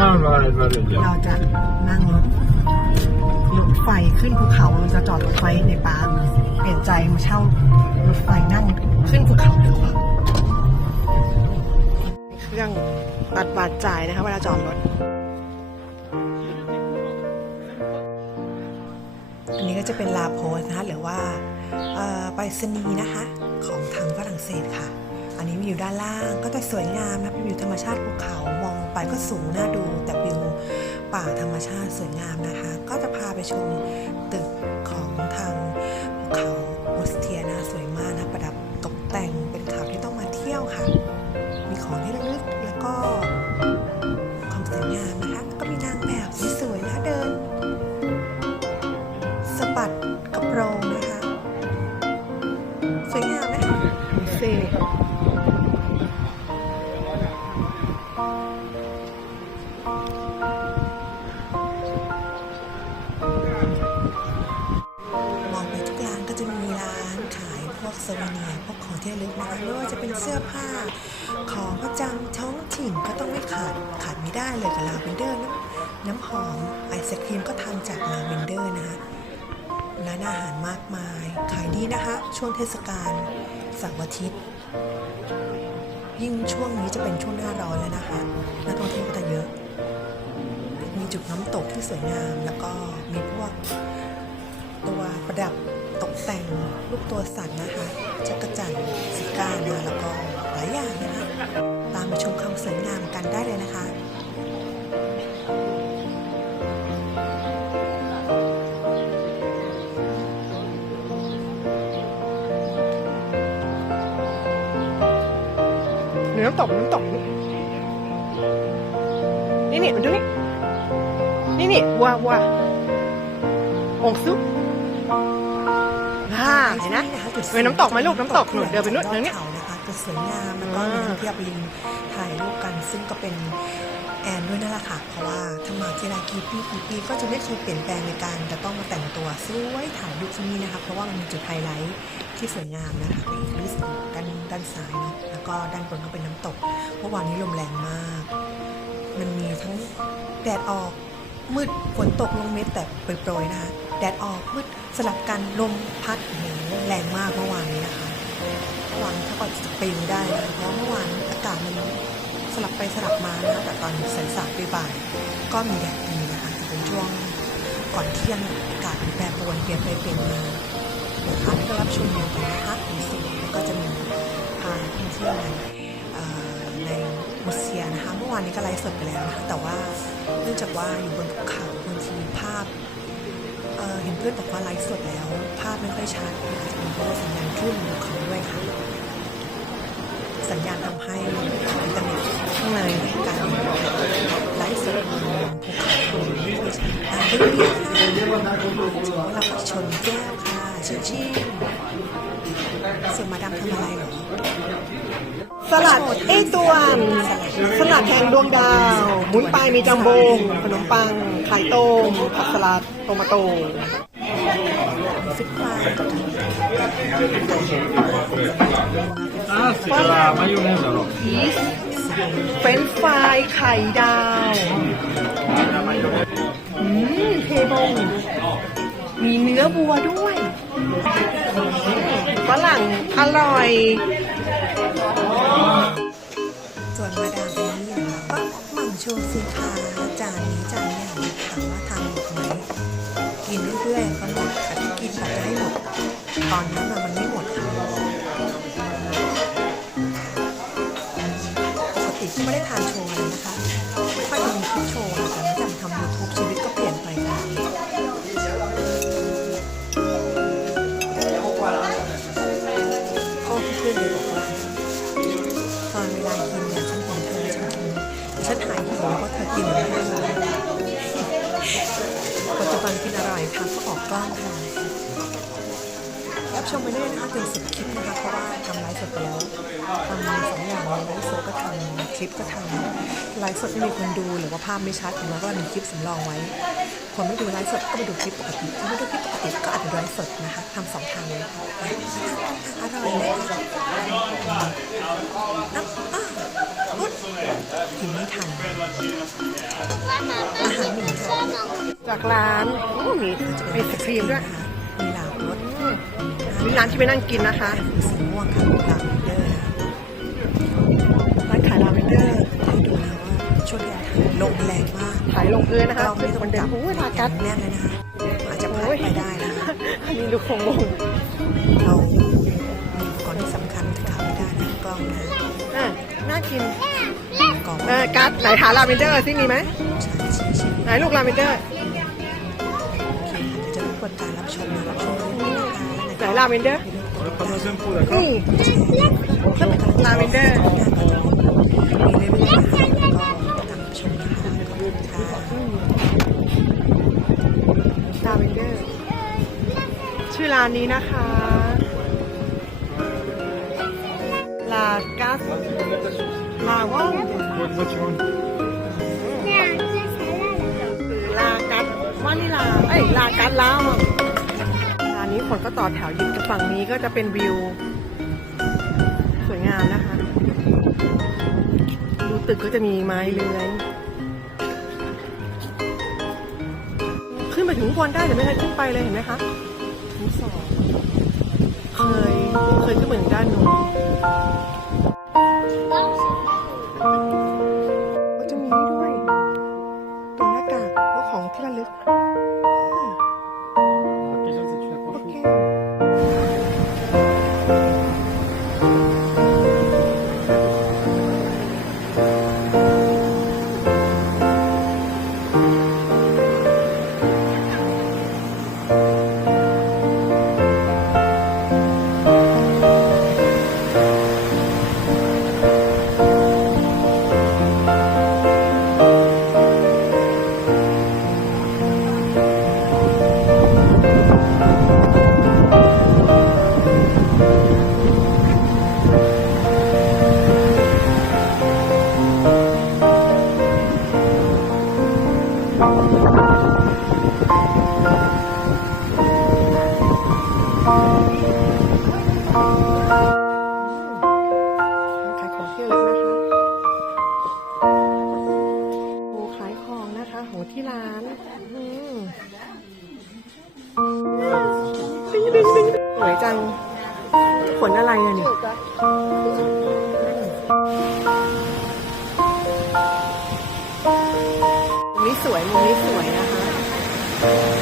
man var, var det. เราจะนั่งรถรถไฟขึ้นภูเขาเราจะจอดรถไฟในป่าเปลี่ยนใจมาเช่ารถไฟนั่งขึ้นภูเขาดีกว่าเครื่องตัดบาดจ่ายนะคะเวลาจอดรถ อันนี้ก็จะเป็นลาโพสนะคะหรือว่าเอ่อไปรษณีย์นะคะของทางฝรั่งเศสค่ะ อันนี้มีอยู่ด้านล่างก็จะสวยงามนะเป็นวิวธรรมชาติภูเขามอง ไปก็สูงน่าดูแต่วิวป่าธรรมชาติสวยงามนะคะ ก็จะพาไปชมตึกของทางภูเขาโอสเทียนะสวยมากนะประดับตกแต่งเป็นเขาที่ต้องมาเที่ยวค่ะ มีของที่ระลึกแล้วก็ความสวยงามนะคะก็มีนางแบบสวยๆนะเดินสะบัดกระโปรงนะคะสวยงามนะคะเซม ร์พวกของที่ระลึกนะคะไม่ว่าจะเป็นเสื้อผ้าของประจำท้องถิ่นก็ต้องไม่ขาดขาดไม่ได้เลยกับลาเวนเดอร์น้ำน้ำหอมไอศครีมก็ทำจากลาเวนเดอร์นะคะร้านอาหารมากมายขายดีนะคะ ช่วงเทศกาลเสาร์อาทิตย์ ยิ่งช่วงนี้จะเป็นช่วงหน้าร้อนแล้วนะคะนักท่องเที่ยวก็จะเยอะ มีจุดน้ำตกที่สวยงาม แล้วก็มีพวกตัวประดับ ตกแต่งลูกตัวสัตว์นะคะจักรจั่นซิก้านะแล้วก็หลายอย่างนะคะตามไปชมความสวยงามกันได้เลยนะคะหนูน้ำตกน้ำตกนี่นี่มันดูนี่นี่นี่วัววัวองซุ่าเห็นนะเว้ยน้ำตกไหมลูกน้ำตกหนูเดินไปนู่นเดินนี่นะคะจุดสวยงามแล้วก็มีที่เอาไปยืนถ่ายรูปกันซึ่งก็เป็นแอนด้วยนั่นแหละค่ะ เพราะว่าถ้ามาที่ไรกี่ปีกี่ปีก็จะไม่เคยเปลี่ยนแปลงในการจะต้องมาแต่งตัวสวยถ่ายรูปที่นี่นะคะ เพราะว่ามันมีจุดไฮไลท์ที่สวยงามนะคะไปดูสิด้านด้านซ้ายเนอะแล้วก็ด้านบนก็เป็นน้ำตกเมื่อวานนี้ลมแรงมาก มันมีทั้งแดดออกมืดฝนตกลงเม็ดแต่โปรยๆนะคะ แดดออกมืดสลับกันลมพัดแรงมากเมื่อวานนี้นะคะเมื่อวานถ้าก็จะปลิวได้นะเพราะเมื่อวานอากาศมันสลับไปสลับมานะแต่ตอนสายสายบ่ายก็มีแดดดีนะคะจะเป็นช่วงก่อนเที่ยงอากาศแปรปรวนเปลี่ยนไปเปลี่ยนมาเดี๋ยวพาไปรับชมกันนะคะดูสิแล้วก็จะมีพาท่องเที่ยวกันเอ่อในมุเซียนะคะเมื่อวานนี้ก็ไลฟ์สดไปแล้วนะคะแต่ว่าเนื่องจากว่าอยู่บนภูเขาบางทีภาพ เห็นเพื่อนบอกว่าไลฟ์สดแล้ว ภาพไม่ค่อยชัดอาจจะเป็นเพราะสัญญาณคลื่นของเขาด้วยค่ะ สัญญาณทำให้อินเทอร์เน็ตข้างในการไลฟ์สดบนภูเขาไม่ค่อยชัดอ่าเรียบๆค่ะถึงเวลาก็ชนแก้วค่ะชิชิเสียงมาดามทำอะไรหรอสลัดเอตวนสลัดแทงดวงดาว หมุนไปมีจัมโบงขนมปัง ไข่ต้มผักสลัด ตมาโตฟิตฟลายกับ Ah, sì, la maionese no. ยีสต์เฟรนช์ฟไข่ดาวอืมเทบงมีเนื้อวัวด้วยฝรั่งอร่อยส่วนมาดามเอมมี่นะคะก็หมั่นโชว์สิคะจานนี้จานนี้ กินเรื่อยๆก็หมดแต่ที่กินแบบให้หมดตอนนี้ นะคะก็ออกกล้องค่ะรับชมไปเรื่อยนะคะจนสุดคลิปนะคะเพราะว่าทำไลฟ์สดไปแล้วทำสองอย่างเลยไลฟ์สดก็ทำคลิปก็ทำไลฟ์สดไม่มีคนดูหรือว่าภาพไม่ชัดถึงแม้ว่ามีคลิปสำรองไว้คนไม่ดูไลฟ์สดก็ไปดูคลิปปกติถ้าไม่ดูคลิปปกติก็อาจจะดูไลฟ์สดนะคะทำสองทางเลย จากร้านโอ้มีก็จะไอเป็นศครีมด้วยนะคะมีลาบรสนี่ร้านที่ไปนั่งกินนะคะสีม่วงค่ะลาเวนเดอร์นะคะร้านขายลาเวนเดอร์ให้ดูนะว่าช่วงนี้ลมแรงมากขายลงพื้นนะคะเราไม่ต้องคนเดิจันบโอ้ยลากัดแน่นเลยนะคะอาจจะพลาดไปได้นะคะมีลูกคงลงเรามีอุปกรณ์ที่สำคัญที่ขาดไม่ได้นะกล้องนะอะน่ากินกล้องเออกัดไหนหาลาเวนเดอร์ที่มีไหมใช่ชี้ชี้ไหนลูกลาเวนเดอร์ โอเคค่ะเดี๋ยรบการรับชมนะรับชมเรื่อยนะคะไหนลาเวนเดอร์นี่เลาเวนเดอร์มีเรื่อยนะคะก็ตามชมนะคะขอบคุณค่ะลาเวนเดอร์ ชื่อร้านนี้นะคะ ลากัสลาว่อง ว่านิลาเอ้ยลากัสลาวร้านนี้คนก็ต่อแถวยินกับฝั่งนี้ก็จะเป็นวิว สวยงามนะคะดูตึกก็จะมีไม้เลื้อยขึ้นไปถึงข้างบนได้แต่ไม่เคยขึ้นไปเลยเห็นไหมคะชั้นสองเคยเคยขึ้นไปถึงด้านนู้น ว่าข ของนะคะของที่ร้านดึงดึงดึงสวยจังขนอะไรอะเนี่ยมุมนี้สวยมุมนี้สวยนะคะ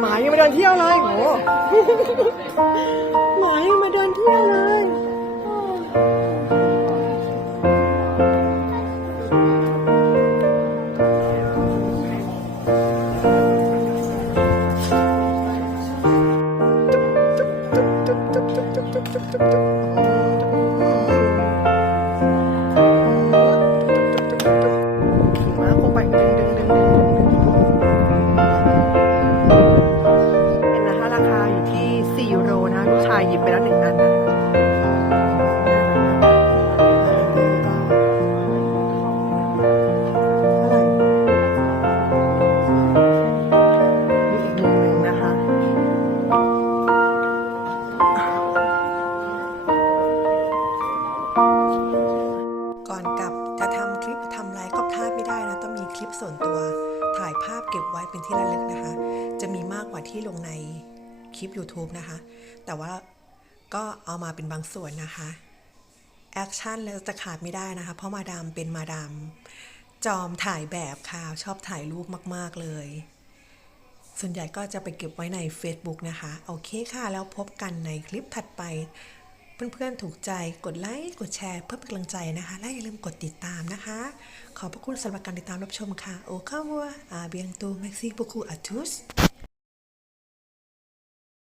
หมายังมาเดินเที่ยวเลยโห ม่ได้นะต้องมีคลิปส่วนตัวถ่ายภาพเก็บไว้เป็นที่ระลึกนะคะ จะมีมากกว่าที่ลงในคลิป YouTube นะคะ แต่ว่า ก็เอามาเป็นบางส่วนนะคะแอคชั่นแล้วจะขาดไม่ได้นะคะ เพราะมาดามเป็นมาดามจอมถ่ายแบบค่ะ ชอบถ่ายรูปมาก ๆ เลย ส่วนใหญ่ก็จะไปเก็บไว้ใน Facebook นะคะ โอเคค่ะ แล้วพบกันในคลิปถัดไป เพื่อน ๆ ถูกใจกดไลค์กดแชร์เพื่อเป็นกำลังใจนะคะ และอย่าลืมกดติดตามนะคะ ขอบพระคุณสำหรับการติดตามรับชมค่ะ โอคาวัวอาเบียงตูเม็กซิโกคูอาทุส